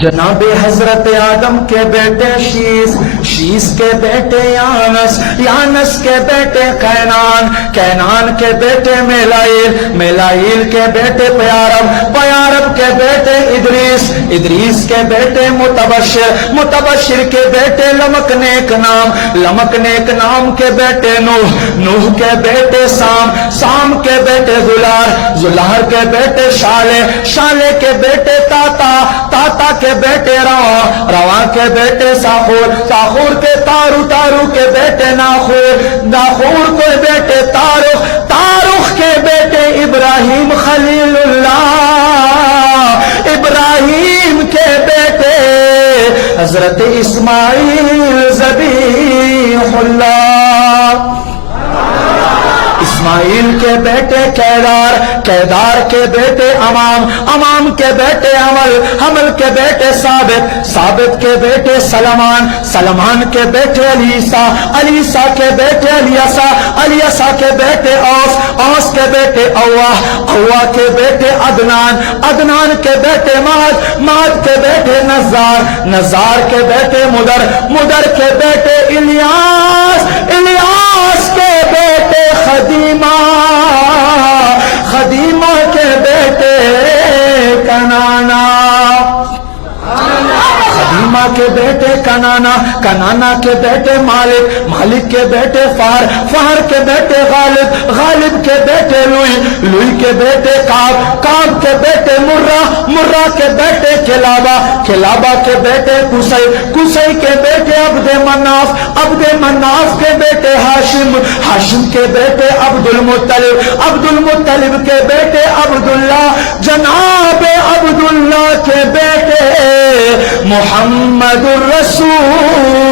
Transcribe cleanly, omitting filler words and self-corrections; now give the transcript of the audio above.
جناب حضرت آدم کے بیٹے شیس، شیس کے بیٹے یانس، یانس کے بیٹے قینان، قینان کے بیٹے میلائیل، میلائیل کے بیٹے پیارب، پیارب کے بیٹے ادریس، ادریس کے بیٹے متبشر، متبشر کے بیٹے لمک نیک نام، لمک نیک نام کے بیٹے نوح، نوح کے بیٹے سام، سام کے بیٹے زلار، زلار کے بیٹے شالے، شالے کے بیٹے تاتا، تاتا کے بیٹے رواں، رواں کے بیٹے ساخور، ساخور کے تارو، تارو کے بیٹے ناخور، ناخور کے بیٹے تارخ، تارخ کے بیٹے ابراہیم خلیل اللہ، ابراہیم کے بیٹے حضرت اسماعیل ذبیح اللہ، اسماعیل کے بیٹے کیدار، کیدار کے بیٹے امام، امام کے بیٹے حمل، حمل کے بیٹے ثابت، ثابت کے بیٹے سلمان، سلمان کے بیٹے علیسا، علیسا کے بیٹے الیسا، الیسا کے بیٹے اوس، اوس کے بیٹے اوہ، اوہ کے بیٹے عدنان، عدنان کے بیٹے ماد، ماد کے بیٹے نزار، نزار کے بیٹے مدر، مدر کے بیٹے الیاس، الیاس کے بیٹے خدیمہ، خدیمہ کے بیٹے کنانا، خدیمہ کے بیٹے کنانا، کنانا کے بیٹے مالک، مالک کے بیٹے فہر، فہر کے بیٹے غالب، غالب کے بیٹے لوئی، لوئی کے بیٹے کعب، کعب کے بیٹے مرہ، مرہ کے بیٹے کلابہ، کلابہ کے بیٹے قصی، قصی کے بیٹے عبد مناف، عبد مناف کے بیٹے ہاشم، ہاشم کے بیٹے عبد المطلب، عبد المطلب کے بیٹے عبداللہ، جناب عبداللہ کے بیٹے محمد الرسول